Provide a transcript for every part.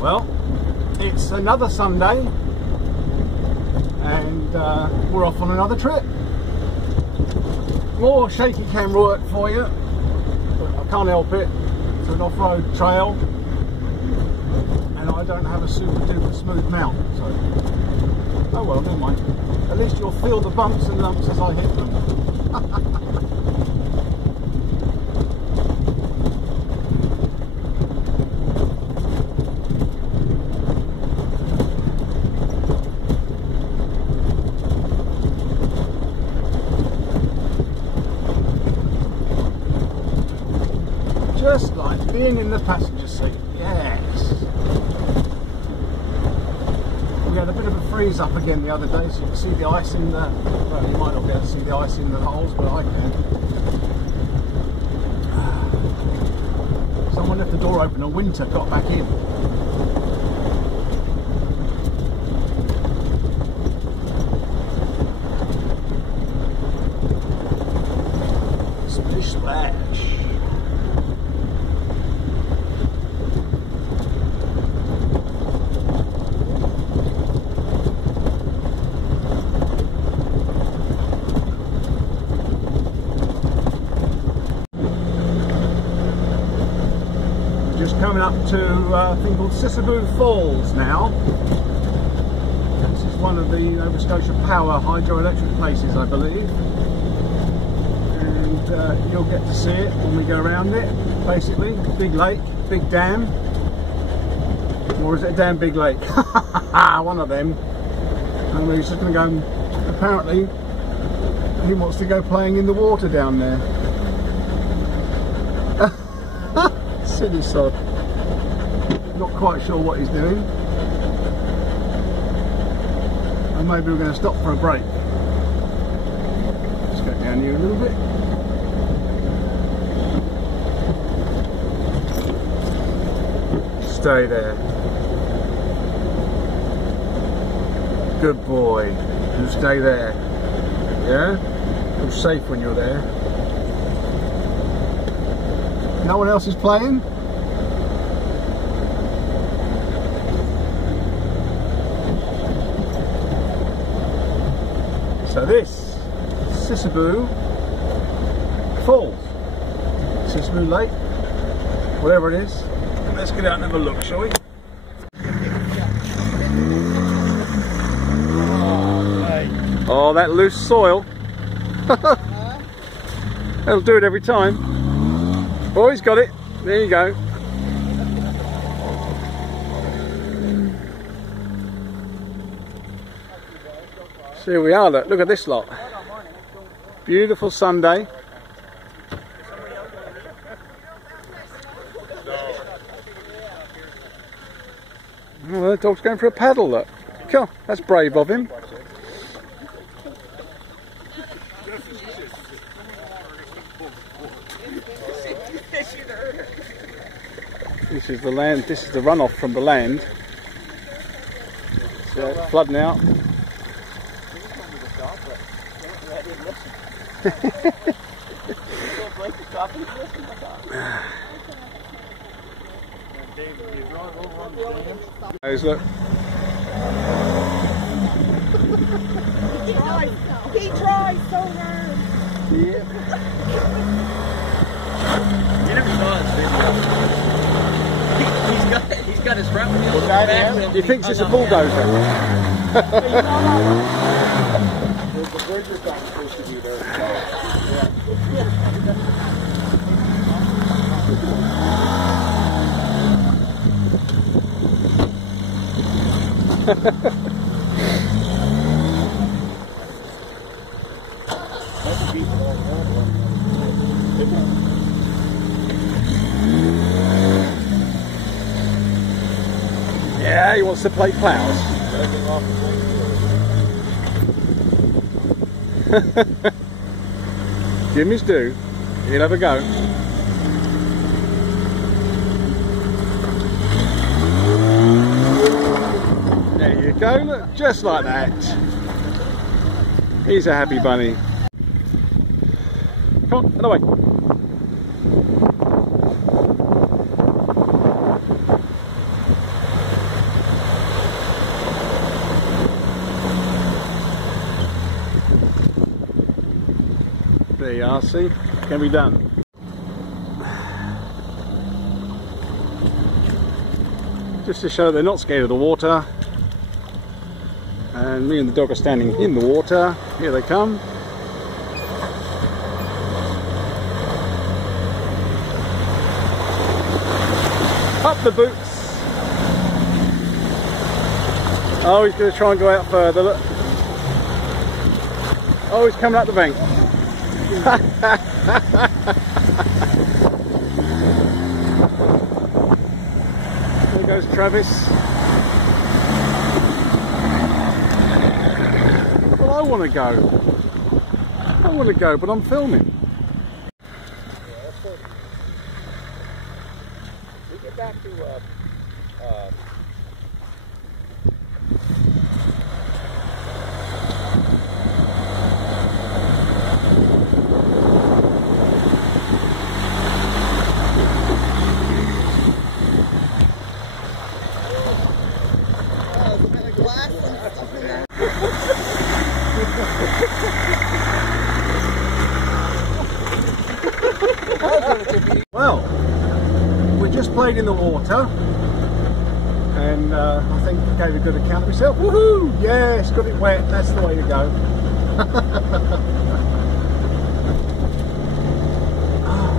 Well, it's another Sunday and we're off on another trip. More shaky camera work for you, but I can't help it. It's an off-road trail and I don't have a super duper smooth mount, so oh well, never mind. At least you'll feel the bumps and lumps as I hit them. Just like being in the passenger seat, yes. We had a bit of a freeze up again the other day, so you can see the ice in the, well, you might not be able to see the ice in the holes, but I can. Someone left the door open and winter got back in. Splish splash. Just coming up to a thing called Sisebou Falls now. This is one of the Nova Scotia Power hydroelectric places, I believe. And you'll get to see it when we go around it. Basically, big lake, big dam. Or is it a damn big lake? One of them. And we're just going to go and, apparently, he wants to go playing in the water down there. Silly sod. Not quite sure what he's doing. And maybe we're going to stop for a break. Just go down here a little bit. Stay there. Good boy. You stay there. Yeah? You're safe when you're there. No one else is playing? So this, Sisebou Falls, Sisebou Lake, whatever it is. Let's get out and have a look, shall we? Oh, that loose soil. That'll do it every time. Oh, he's got it. There you go. So here we are, look at this lot. Beautiful Sunday. Oh, the dog's going for a paddle, look. Cool, that's brave of him. This is the land, this is the runoff from the land. So it's flooding out. Look. He tries so hard. Yeah. You never saw this video. He's got his front wheel. He thinks it's a bulldozer. The bridge is not supposed to be there. Yeah, he wants to play plows. Give him his due. He'll have a go. There you go, look, just like that. He's a happy bunny. Come on, another way. There you are, see? Can be done. Just to show they're not scared of the water. And me and the dog are standing in the water. Here they come. Up the boots. Oh, he's going to try and go out further, look. Oh, he's coming up the bank. There goes Travis. Well, I want to go, but I'm filming. We get back to Well, we just played in the water, and I think I gave a good account of myself. Woohoo! Yes, got it wet. That's the way to go.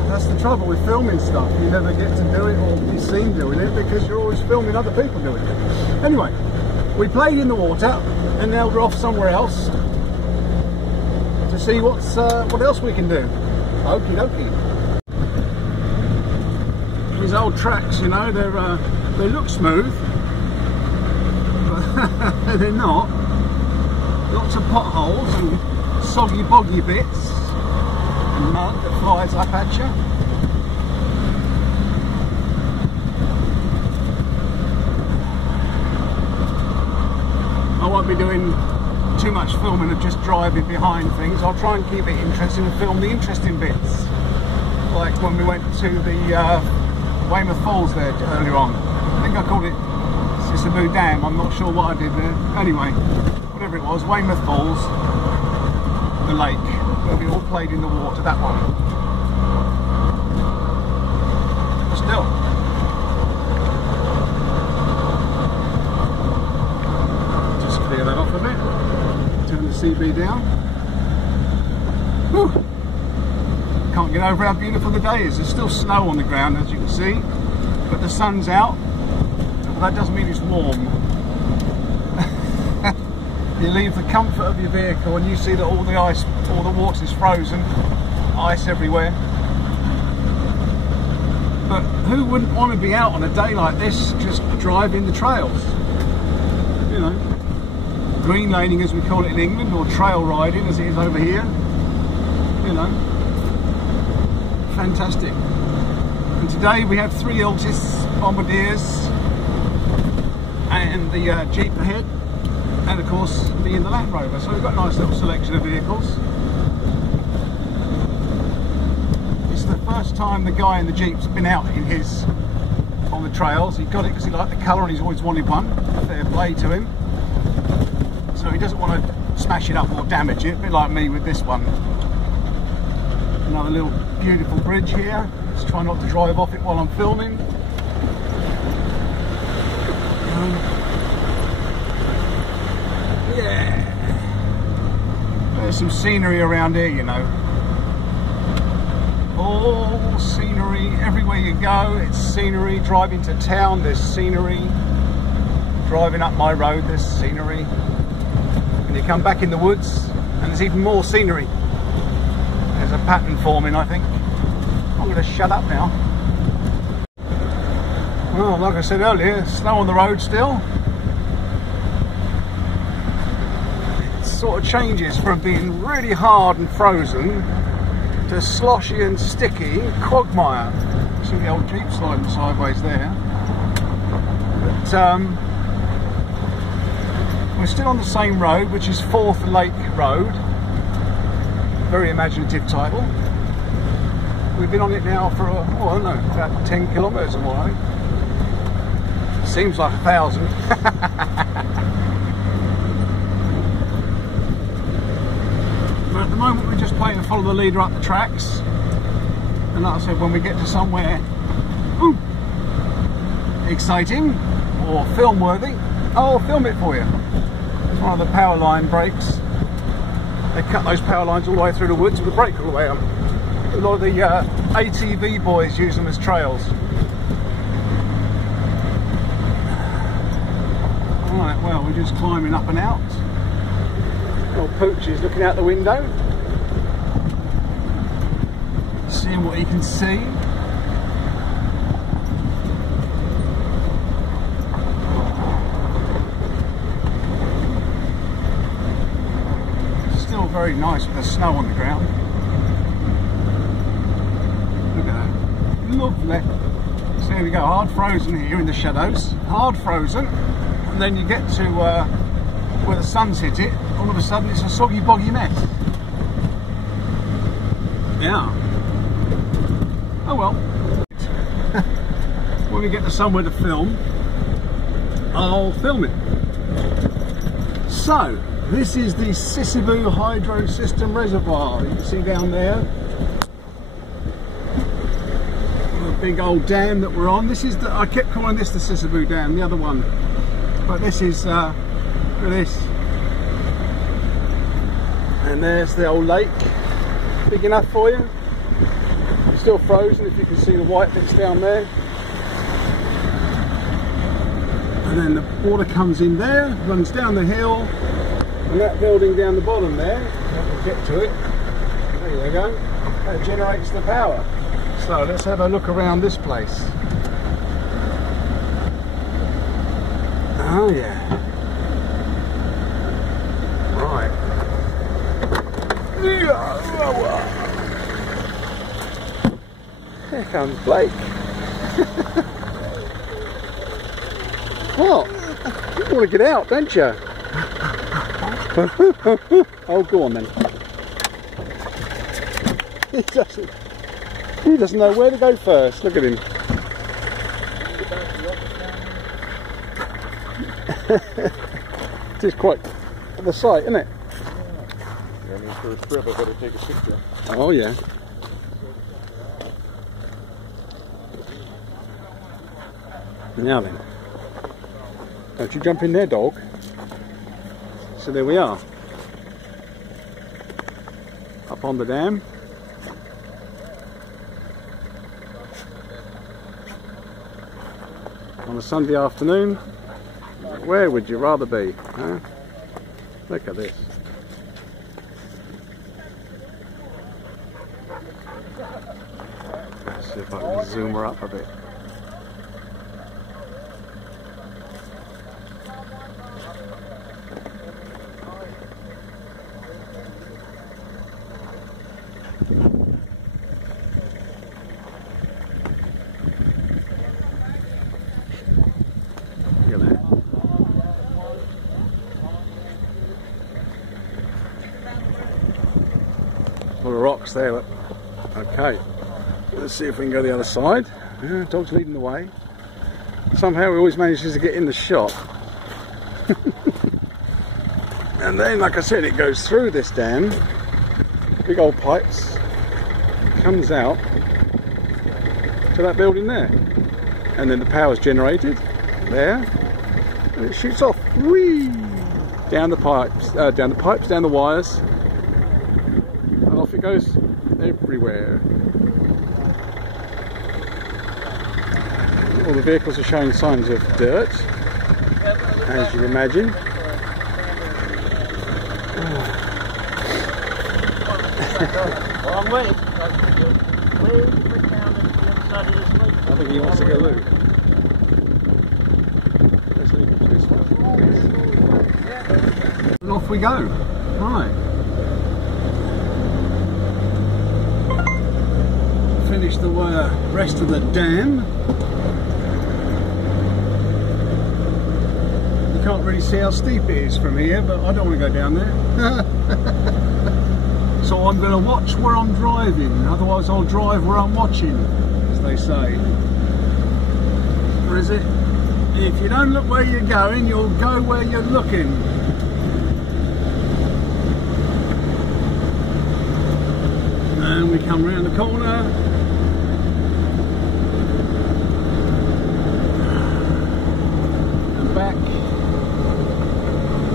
That's the trouble with filming stuff. You never get to do it or be seen doing it because you're always filming other people doing it. Anyway, we played in the water, and now we're off somewhere else to see what else we can do. Okie dokie. These old tracks, you know, they look smooth, but they're not. Lots of potholes and soggy boggy bits and mud that flies up at you. I won't be doing too much filming of just driving behind things. I'll try and keep it interesting and film the interesting bits, like when we went to the Weymouth Falls there earlier on. I think I called it Sisaboo Dam. I'm not sure what I did there. Anyway, whatever it was, Weymouth Falls, the lake, where we all played in the water, that one. But still. Just clear that off a bit. Turn the CB down. Whew. Can't get over how beautiful the day is. There's still snow on the ground, as you can see, but the sun's out, but that doesn't mean it's warm. You leave the comfort of your vehicle and you see that all the ice, all the water's frozen, ice everywhere. But who wouldn't want to be out on a day like this just driving the trails? You know, green laning as we call it in England, or trail riding as it is over here. You know, fantastic. And today we have 3 Altis Bombardiers and the Jeep ahead, and of course me in the Land Rover. So we've got a nice little selection of vehicles. It's the first time the guy in the Jeep's been out in his on the trails. He got it because he liked the colour and he's always wanted one. Fair play to him. So he doesn't want to smash it up or damage it, a bit like me with this one. Another little beautiful bridge here. Just try not to drive off it while I'm filming. Yeah. There's some scenery around here, you know. All scenery, everywhere you go, it's scenery. Driving to town, there's scenery. Driving up my road, there's scenery. And you come back in the woods, and there's even more scenery. There's a pattern forming, I think. I'm going to shut up now. Well, like I said earlier, snow on the road still. It sort of changes from being really hard and frozen to sloshy and sticky quagmire. See the old Jeep sliding sideways there. But we're still on the same road, which is Forth Lake Road. Very imaginative title. We've been on it now for, I don't know, about 10 kilometres or more. Seems like 1,000. at the moment we're just playing follow the leader up the tracks, and like I said, when we get to somewhere exciting or film worthy, I'll film it for you. It's one of the power line brakes. They cut those power lines all the way through the woods with the brake all the way up. A lot of the ATV boys use them as trails. Alright, well, we're just climbing up and out. Old Pooch is looking out the window, seeing what he can see. Still very nice with the snow on the ground. Look at that. Lovely. So here we go, hard frozen here in the shadows. Hard frozen. And then you get to where the sun's hit it, all of a sudden it's a soggy boggy mess. Yeah. Oh well. When we get to somewhere to film, I'll film it. So, this is the Sisebou Hydro System Reservoir. You can see down there the big old dam that we're on. This is the, I kept calling this the Sisebou Dam, the other one. But this is, look at this. And there's the old lake. Big enough for you. Still frozen, if you can see the white bits down there. And then the water comes in there, runs down the hill. And that building down the bottom there, we'll get to it. There you go. That generates the power. So let's have a look around this place. Oh yeah. Right. Here comes Blake. What? You want to get out, don't you? Oh, go on then. He doesn't know where to go first. Look at him. It is quite the sight, isn't it? Yeah, I mean, for a strip, I better take a picture. Oh yeah. Now then, don't you jump in there, dog. So there we are, up on the dam. On a Sunday afternoon. Where would you rather be? Huh? Look at this. Let's see if I can zoom her up a bit. Lot of rocks there, look. Okay, let's see if we can go the other side. Yeah, dog's leading the way. Somehow he always manages to get in the shot. And then, like I said, it goes through this dam, big old pipes, comes out to that building there. And then the power's generated there, and it shoots off, whee, down the pipes, down the wires. Off it goes everywhere. All the vehicles are showing signs of dirt, as you imagine. Wrong way. I think he wants to go loop. Let's leave him to his spot. And off we go. Right. Finish the rest of the dam. You can't really see how steep it is from here, but I don't want to go down there. So I'm going to watch where I'm driving, otherwise I'll drive where I'm watching, as they say. Or is it? If you don't look where you're going, you'll go where you're looking. And we come round the corner. And back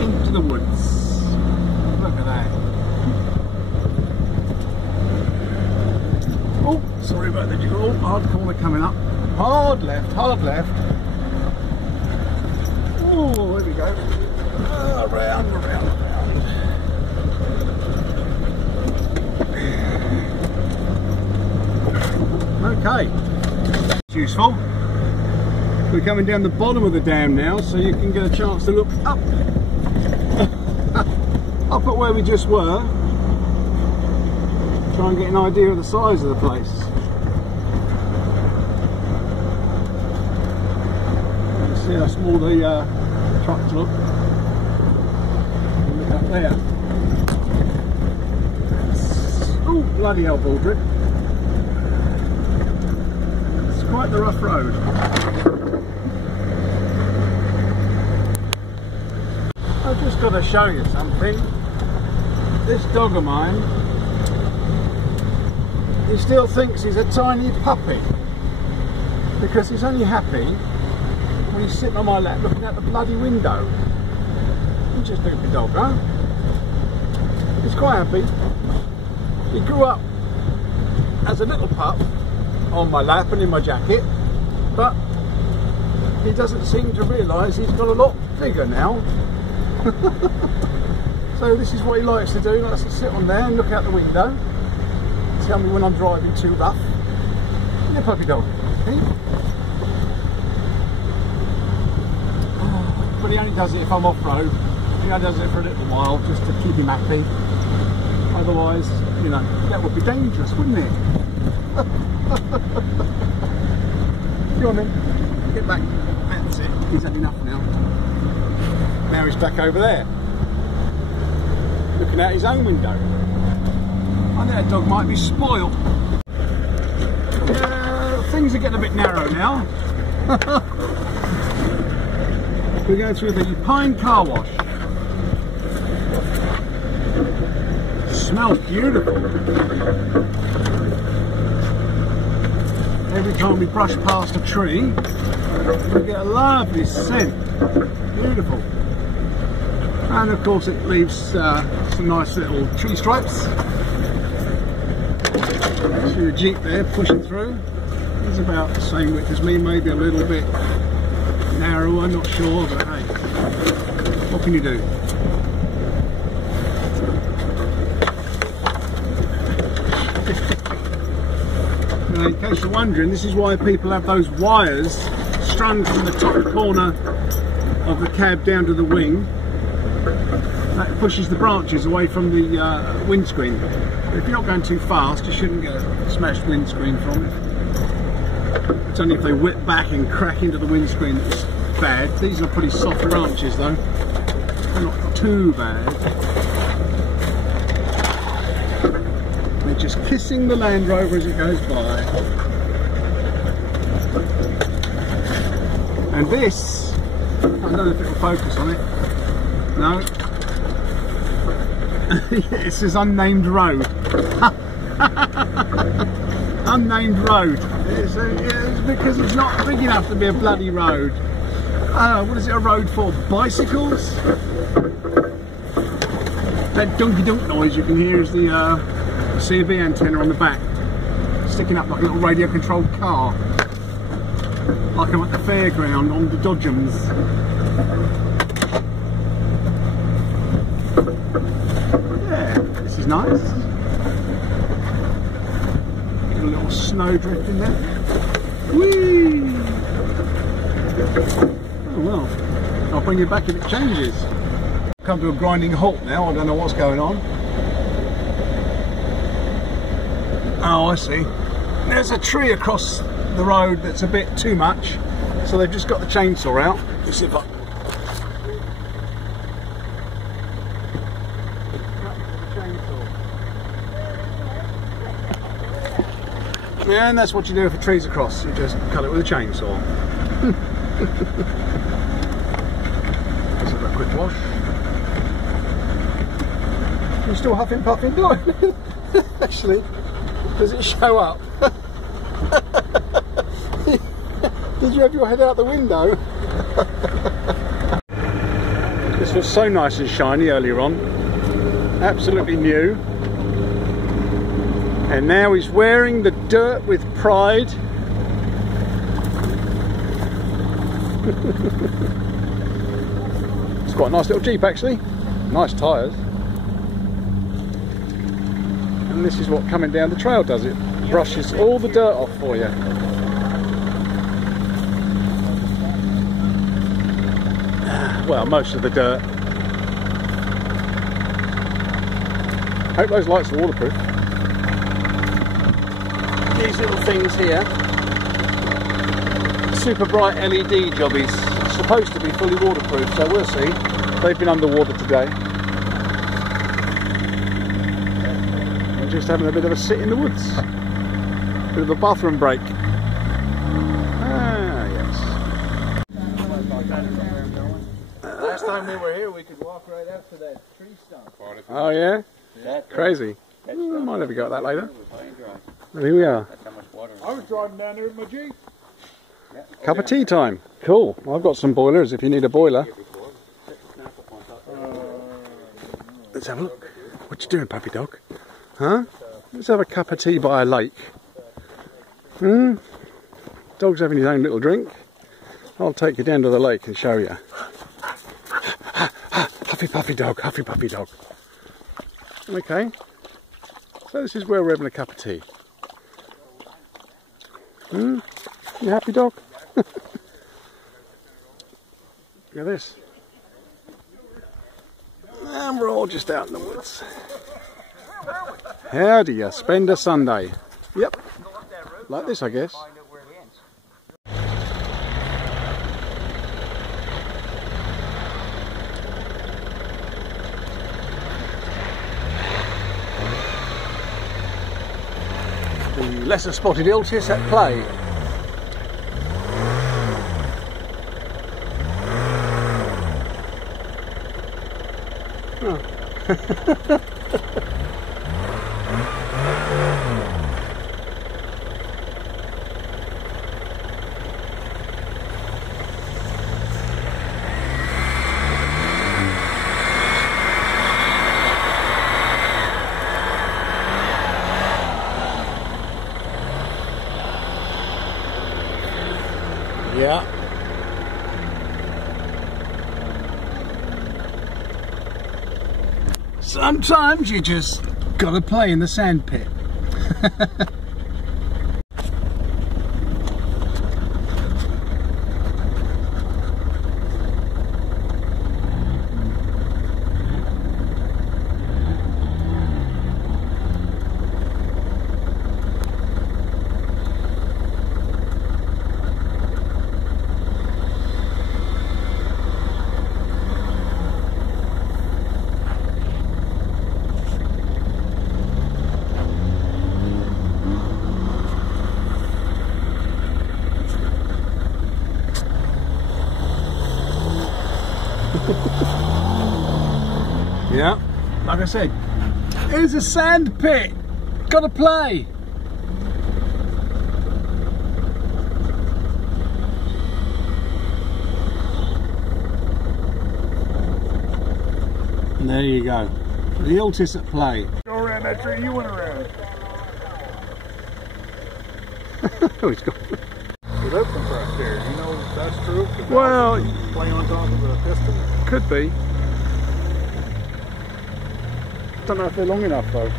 into the woods. Look at that. Oh, sorry about the jiggle. Hard corner coming up. Hard left, hard left. Oh, there we go. Around, around, around. Okay. It's useful. We're coming down the bottom of the dam now, so you can get a chance to look up. Up at where we just were. Try and get an idea of the size of the place. See how small the trucks look. Look up there. Oh, bloody hell, Baldrick. It's quite the rough road. I've just got to show you something. This dog of mine, he still thinks he's a tiny puppy because he's only happy when he's sitting on my lap looking out the bloody window. He's just a stupid dog, huh? He's quite happy. He grew up as a little pup on my lap and in my jacket, but he doesn't seem to realise he's got a lot bigger now. So this is what he likes to do. He likes to sit on there and look out the window, tell me when I'm driving too rough. You're a puppy dog, eh? But he only does it if I'm off-road. He only does it for a little while just to keep him happy. Otherwise, you know, that would be dangerous, wouldn't it? Go on then, get back. That's it, he's had enough now. Now he's back over there, looking out his own window. I think that dog might be spoiled. Things are getting a bit narrow now. We're going through the Pine Car Wash. It smells beautiful. Every time we brush past a tree, we get a lovely scent. Beautiful. And of course it leaves some nice little tree stripes. See the Jeep there pushing through. He's about the same width as me, maybe a little bit narrower, not sure, but hey, what can you do? Now, in case you're wondering, this is why people have those wires strung from the top corner of the cab down to the wing. That pushes the branches away from the windscreen. But if you're not going too fast, you shouldn't get a smashed windscreen from it. It's only if they whip back and crack into the windscreen that's bad. These are pretty soft branches though. They're not too bad. They're just kissing the Land Rover as it goes by. And this, I don't know if it will focus on it. No. It says unnamed road. Unnamed road. It's because it's not big enough to be a bloody road. What is it a road for? Bicycles? That donkey dunk noise you can hear is the CB antenna on the back, sticking up like a little radio controlled car, like I'm at the fairground on the Dodgems. Yeah, this is nice. Get a little snowdrift in there. Whee! Oh well, I'll bring you back if it changes. Come to a grinding halt now, I don't know what's going on. Oh, I see. There's a tree across the road that's a bit too much, so they've just got the chainsaw out. Let's see if I... Yeah, and that's what you do if a tree's across. You just cut it with a chainsaw. Let's have a quick wash. You're still huffing puffing, actually. Does it show up? Did you have your head out the window? This was so nice and shiny earlier on. Absolutely new. And now he's wearing the dirt with pride. It's quite a nice little Jeep actually. Nice tyres. And this is what coming down the trail does. It brushes all the dirt off for you. Well, most of the dirt. Hope those lights are waterproof. These little things here, super bright LED jobbies, supposed to be fully waterproof, so we'll see. They've been underwater today. I'm just having a bit of a sit in the woods. Bit of a bathroom break. Ah, yes. Last time we were here, we could walk right up to that tree stump. Oh yeah? Crazy. I might have a go at that later. Here we are. I was driving down there with my Jeep. Cup of tea time. Cool. Well, I've got some boilers if you need a boiler. Let's have a look. What you doing, puppy dog? Huh? Let's have a cup of tea by a lake. Hmm? Dog's having his own little drink. I'll take you down to the lake and show you. Huffy puppy dog, huffy puppy dog. Okay. So this is where we're having a cup of tea. Hmm? You happy, dog? Look at this. And we're all just out in the woods. How do you spend a Sunday? Yep. Like this, I guess. The lesser spotted iltis at play. Oh. Yeah. Sometimes you just gotta play in the sand pit. Yeah, like I said, it's a sand pit. Gotta play. And there you go. The iltis at play. Go around that tree you went around. Oh, he's gone. It opens right there. You know if that's true? Well, Play on top of the piston. could be. Don't know if they're long enough though.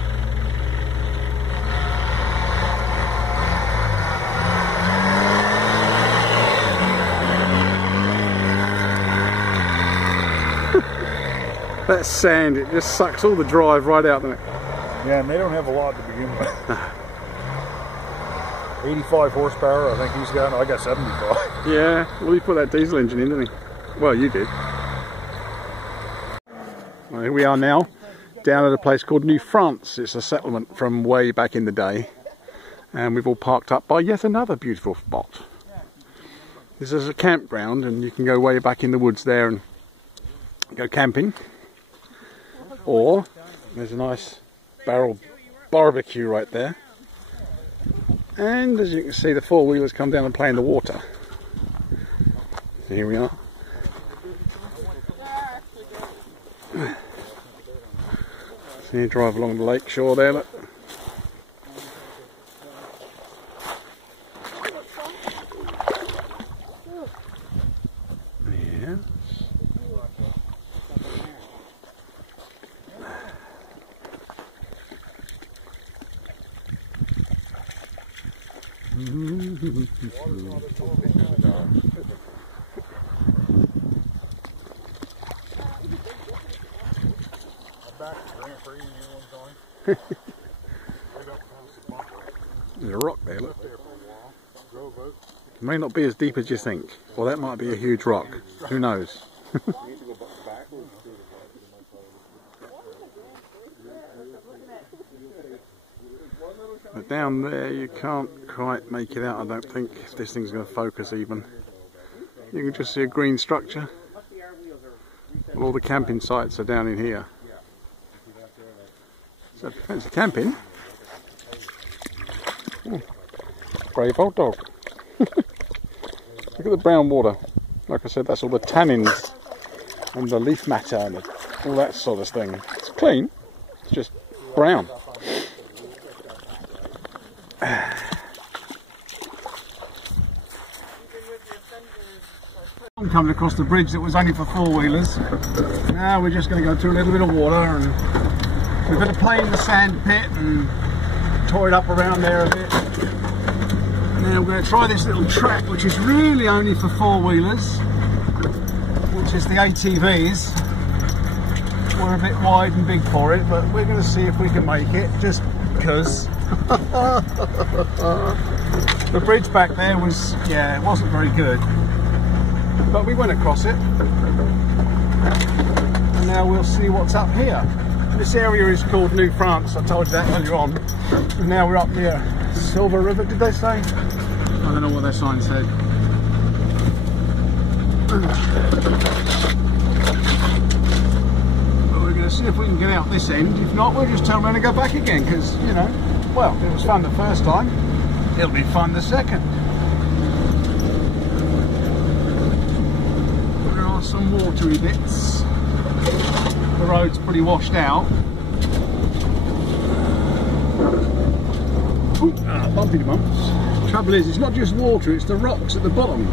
That sand, it just sucks all the drive right out, doesn't it? Yeah, and they don't have a lot to begin with. 85 horsepower, I think he's got. No, I got 75. Yeah, well, he put that diesel engine in, didn't he? Well, you did. Well, here we are now, down at a place called New France. It's a settlement from way back in the day. And we've all parked up by yet another beautiful spot. This is a campground, and you can go way back in the woods there and go camping. Or, there's a nice barrel barbecue right there. And as you can see, the four-wheelers come down and play in the water. Here we are. So you drive along the lake shore there, look. Yes. There's a rock there, look. It may not be as deep as you think, or that might be a huge rock. Who knows? But down there you can't quite make it out, I don't think, if this thing's going to focus even. You can just see a green structure. All the camping sites are down in here. So if you fancy camping, brave old dog. Look at the brown water. Like I said, that's all the tannins and the leaf matter and all that sort of thing. It's clean, it's just brown. I'm coming across the bridge that was only for four-wheelers. Now we're just going to go through a little bit of water, and we're going to play in the sand pit and toy it up around there a bit. Now we're going to try this little track, which is really only for four-wheelers, which is the ATVs. We're a bit wide and big for it, but we're going to see if we can make it, just because. The bridge back there was, yeah, it wasn't very good, but we went across it, and now we'll see what's up here. This area is called New France, I told you that earlier on, and now we're up near Silver River, did they say? I don't know what their sign said. But we're going to see if we can get out this end. If not, we'll just turn around and go back again, because, you know, well, it was fun the first time, it'll be fun the second. There are some watery bits. The road's pretty washed out. Ooh, bumpy bumps. Trouble is, it's not just water, it's the rocks at the bottom.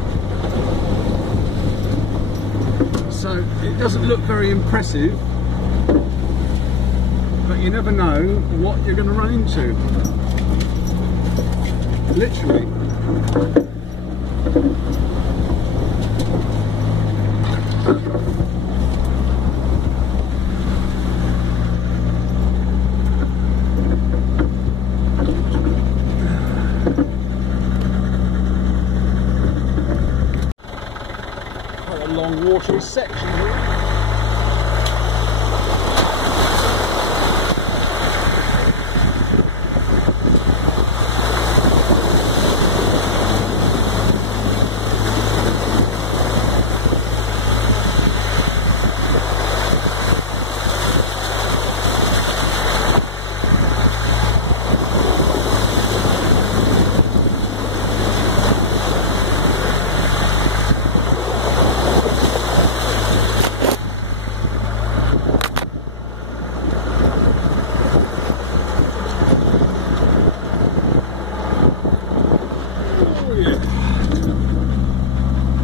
So it doesn't look very impressive, but you never know what you're going to run into. Literally. Quite a long watery section here.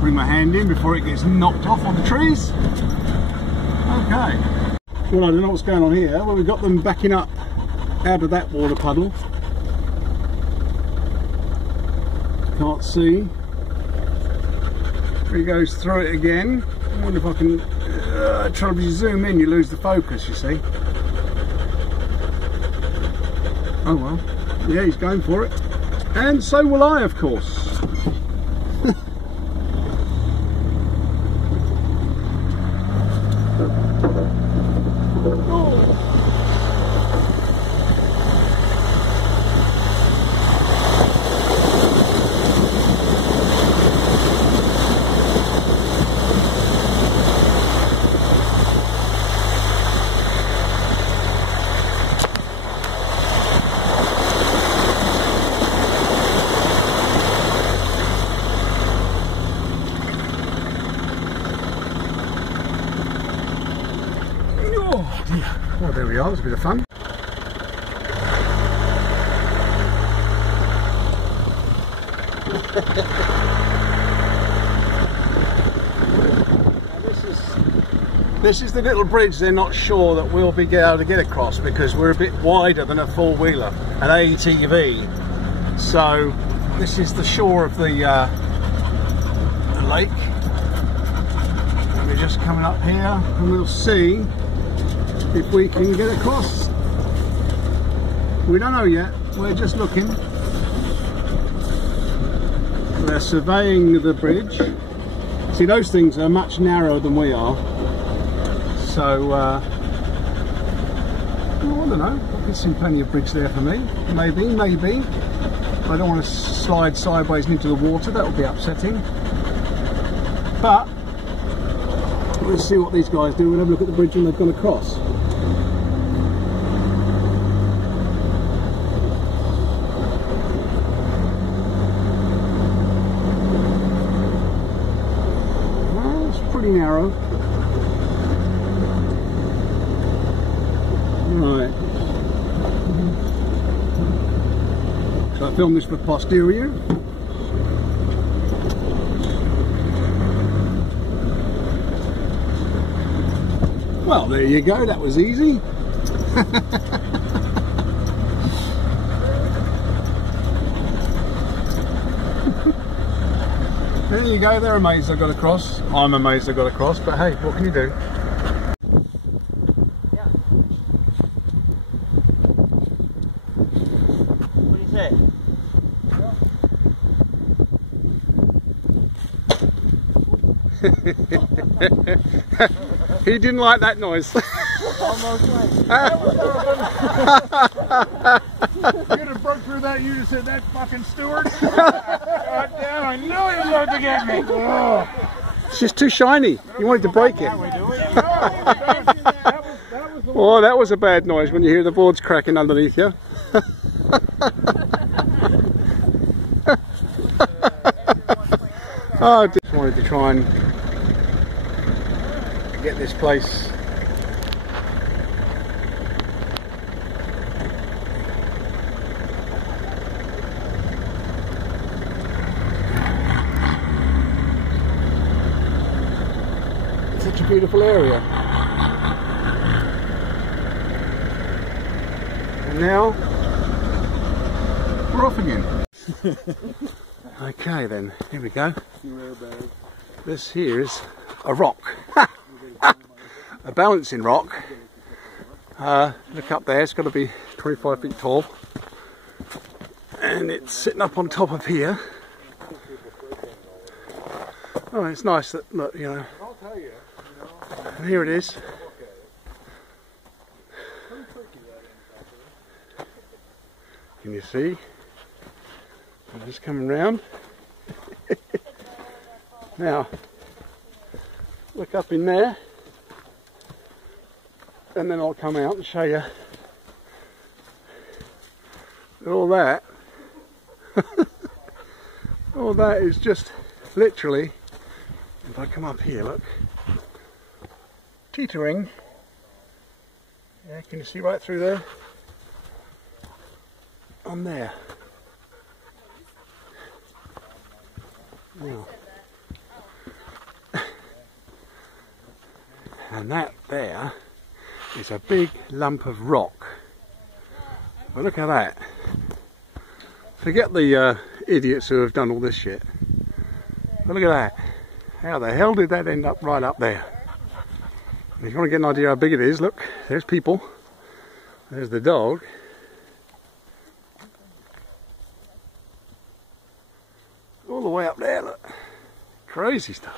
Bring my hand in before it gets knocked off on the trees. Okay. Well, I don't know what's going on here. Well, we've got them backing up out of that water puddle. Can't see. He goes through it again. I wonder if I can try to zoom in, you lose the focus, you see. Oh well. Yeah, he's going for it. And so will I, of course. bit of fun. This is the little bridge they're not sure that we'll be able to get across because we're a bit wider than a four-wheeler, an ATV. So this is the shore of the lake. And we're just coming up here and we'll see if we can get across. We don't know yet, we're just looking. We're surveying the bridge. See, those things are much narrower than we are. So, well, I don't know, I can see plenty of bridge there for me. Maybe. I don't want to slide sideways into the water, that would be upsetting. But, let's see what these guys do. We'll have a look at the bridge when they've gone across. Well, it's pretty narrow. Right. So I filmed this for posterior. Well, there you go, that was easy. There you go, they're amazed I got across. I'm amazed I got across, but hey, what can you do? He didn't like that noise. You'd have broke through that, you'd have said, that fucking steward. God damn, I knew he was going to get me. Oh. It's just too shiny. You wanted to break it. Oh, that was a bad noise when you hear the boards cracking underneath you. Oh, I just wanted to try and get this place such a beautiful area. And now we're off again. Okay then, here we go. This here is a rock. A balancing rock. Look up there, it's got to be 25 feet tall. And it's sitting up on top of here. Oh, it's nice that, look, you know. And here it is. Can you see? I'm just coming round. Now, look up in there, and then I'll come out and show you all that. All that is just literally, if I come up here, look, teetering. Yeah, can you see right through there? On there. Now, and that there is a big lump of rock. Well, look at that. Forget the idiots who have done all this shit. But look at that. How the hell did that end up right up there? And if you want to get an idea how big it is, look, there's people. There's the dog. All the way up there, look. Crazy stuff.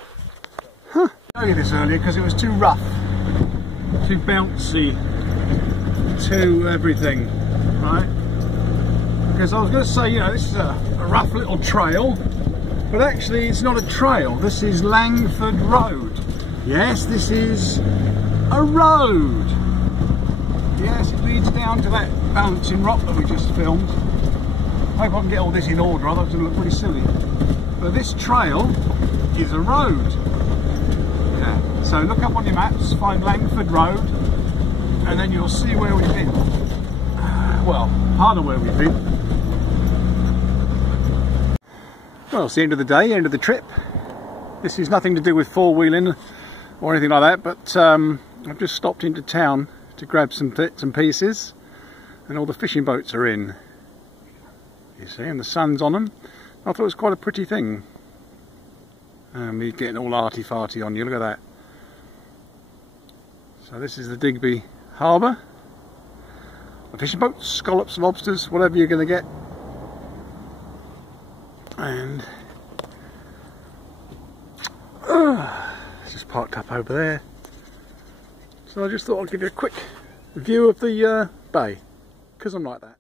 Huh. I showed you this earlier because it was too rough, too bouncy, too everything, right? Because I was going to say, you know, this is a rough little trail, but actually it's not a trail. This is Langford Road. Yes, this is a road. Yes, it leads down to that balancing rock that we just filmed. I hope I can get all this in order, otherwise it's going to look pretty silly. But this trail is a road. Yeah. So look up on your maps, find Langford Road, and then you'll see where we've been. Well, part of where we've been. Well, it's the end of the day, end of the trip. This is nothing to do with four-wheeling or anything like that, but I've just stopped into town to grab some bits and pieces, and all the fishing boats are in, you see, and the sun's on them. I thought it was quite a pretty thing. He's getting all arty-farty on you, look at that. So this is the Digby Harbour. The fishing boats, scallops, lobsters, whatever you're going to get. And it's just parked up over there. So I just thought I'd give you a quick view of the bay, because I'm like that.